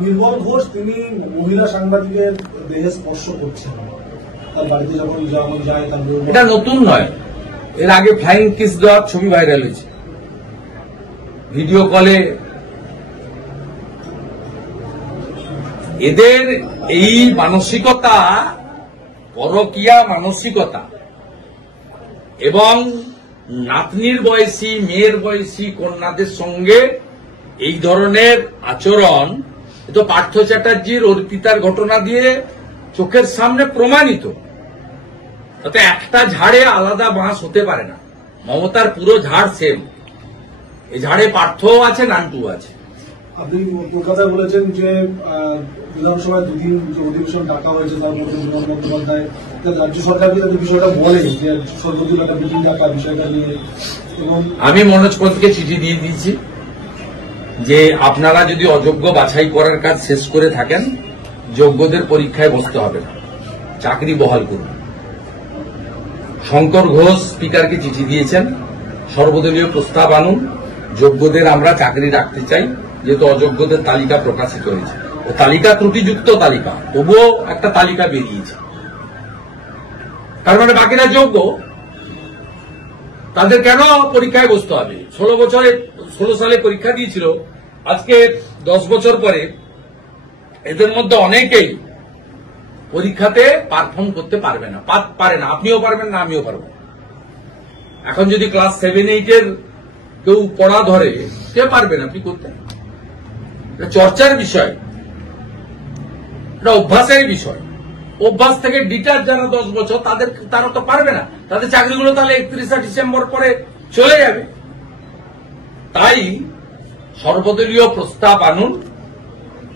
নির্মল ঘোষ তিনি মহিলা সাংবাদিকের দেহে স্পর্শ করছেন, তার বাড়িতে যখন যায় তার এটা নতুন নয়, এর আগে ফ্লাইং কিস দেওয়ার ছবি ভাইরাল হয়েছে ভিডিও কলে। এদের এই মানসিকতা, পরকীয়া মানসিকতা, এবং নাতনির বয়সী, মেয়ের বয়সী কন্যাদের সঙ্গে এই ধরনের আচরণ তো পার্থ চ্যাটার্জির অর্পিতার ঘটনা দিয়ে চোখের সামনে প্রমাণিত। তাতে একটা ঝাড়ে আলাদা বাঁশ হতে পারে না, মমতার পুরো ঝাড় সেম। এই ঝাড়ে পার্থও আছে, নান্টু আছে। আপনি কলকাতায় বলেছেন যে বিধানসভায় দুদিন যে অধিবেশন ডাকা হয়েছে, তার মধ্যে বিমান বন্দ্যোপাধ্যায় রাজ্য সরকারকে তাদের বিষয়টা বলে যে সর্বদিন একটা মিটিং ডাকা বিষয়টা নিয়ে, এবং আমি মনোজ পন্তকে চিঠি দিয়ে দিয়েছি যে আপনারা যদি অযোগ্য বাছাই করার কাজ শেষ করে থাকেন, যোগ্যদের পরীক্ষায় বসতে হবে না, চাকরি বহাল করুন। শঙ্কর ঘোষ স্পিকারকে চিঠি দিয়েছেন, সর্বদলীয় প্রস্তাব আনুন, যোগ্যদের আমরা চাকরি রাখতে চাই, যেহেতু অযোগ্যদের তালিকা প্রকাশিত হয়েছে। ও তালিকা ত্রুটিযুক্ত তালিকা, তবুও একটা তালিকা বেরিয়েছে। তার মানে বাকিরা যোগ্য, তাদের কেন পরীক্ষায় বসতে হবে? 16 সালে পরীক্ষা দিয়েছিল, আজকে 10 বছর পরে এদের মধ্যে অনেকেই পরীক্ষাতে পারফর্ম করতে পারবে না, পারে না। আপনিও পারবেন না, আমিও পারব। এখন যদি ক্লাস 7-8 এর কেউ পড়া ধরে, কে পারবেন আপনি করতে? এটা চর্চার বিষয়, এটা অভ্যাসের বিষয়। অভ্যাস থেকে ডিটার যারা 10 বছর, তারা তো পারবে না, তাদের চাকরিগুলো তাহলে 31শে ডিসেম্বর পরে চলে যাবে। তাই সর্বদলীয় প্রস্তাব আনুন,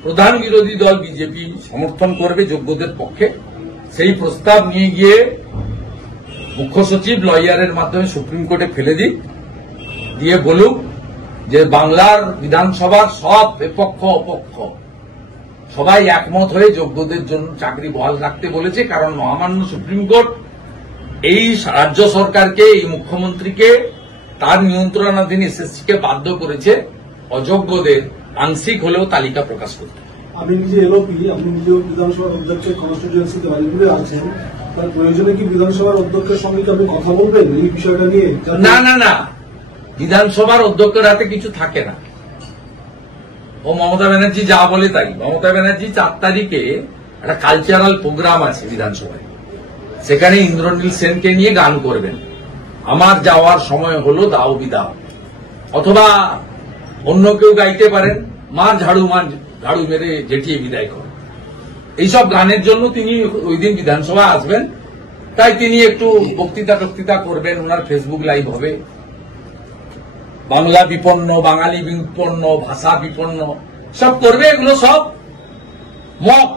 প্রধান বিরোধী দল বিজেপি সমর্থন করবে যোগ্যদের পক্ষে। সেই প্রস্তাব নিয়ে গিয়ে মুখ্য সচিব লয়ারের মাধ্যমে সুপ্রিম কোর্টে ফেলে দিক, দিয়ে বলুক যে বাংলার বিধানসভার সব বিপক্ষ অপক্ষ সবাই একমত হয়ে যোগ্যদের জন্য চাকরি বহাল রাখতে বলেছে। কারণ মহামান্য সুপ্রিম কোর্ট এই রাজ্য সরকারকে, এই মুখ্যমন্ত্রীকে, তার নিয়ন্ত্রণাধীন এসএসসিকে বাধ্য করেছে অযোগ্যদের আংশিক হলেও তালিকা প্রকাশ করতে। আপনি নিজে এলওপি, আপনি নিজেও বিধানসভার অধ্যক্ষের কনস্টিটিউয়েন্সিতে বাড়িপুরে আছেন, তার প্রয়োজনে কি বিধানসভার অধ্যক্ষের সঙ্গে কি আপনি কথা বলবেন এই বিষয়টা নিয়ে? না, বিধানসভার অধ্যক্ষের হাতে কিছু থাকে না। ও মমতা ব্যানার্জি যা বলে তাই। মমতা ব্যানার্জি 4 তারিখে একটা কালচারাল প্রোগ্রাম আছে বিধানসভায়, সেখানে ইন্দ্রনীল সেনকে নিয়ে গান করবেন। আমার যাওয়ার সময় হলো, দাও বিদাও, অথবা অন্য কেউ গাইতে পারেন, মা ঝাড়ু মেরে জেঠিয়ে বিদায় করেন। এইসব গানের জন্য তিনি ওই দিন বিধানসভায় আসবেন, তাই তিনি একটু বক্তৃতা করবেন, ওনার ফেসবুক লাইভ হবে। বাংলা বিপন্ন, বাঙালি বিপন্ন, ভাষা বিপন্ন সব করবে। এগুলো সব মক,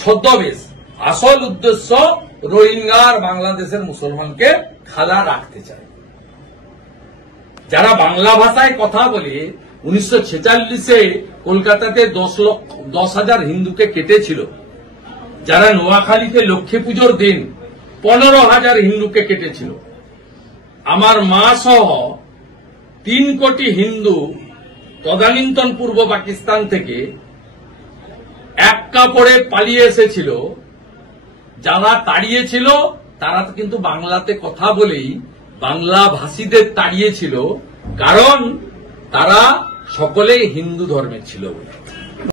ছদ্মবেশ। আসল উদ্দেশ্য রোহিঙ্গা আর বাংলাদেশের মুসলমানকে খালা রাখতে চায়। যারা বাংলা ভাষায় কথা বলে 1946-এ কলকাতাতে 10,000 হিন্দুকে কেটেছিল, যারা নোয়াখালীতে লক্ষ্মী পুজোর দিন 15,000 হিন্দুকে কেটেছিল, আমার মা সহ 3 কোটি হিন্দু তদানীন্তন পূর্ব পাকিস্তান থেকে এক কাপড়ে পালিয়ে এসেছিল, যারা তাড়িয়েছিল তারা কিন্তু বাংলাতে কথা বলেই বাংলা ভাষীদের তাড়িয়েছিল, কারণ তারা সকলেই হিন্দু ধর্মের ছিল বলে।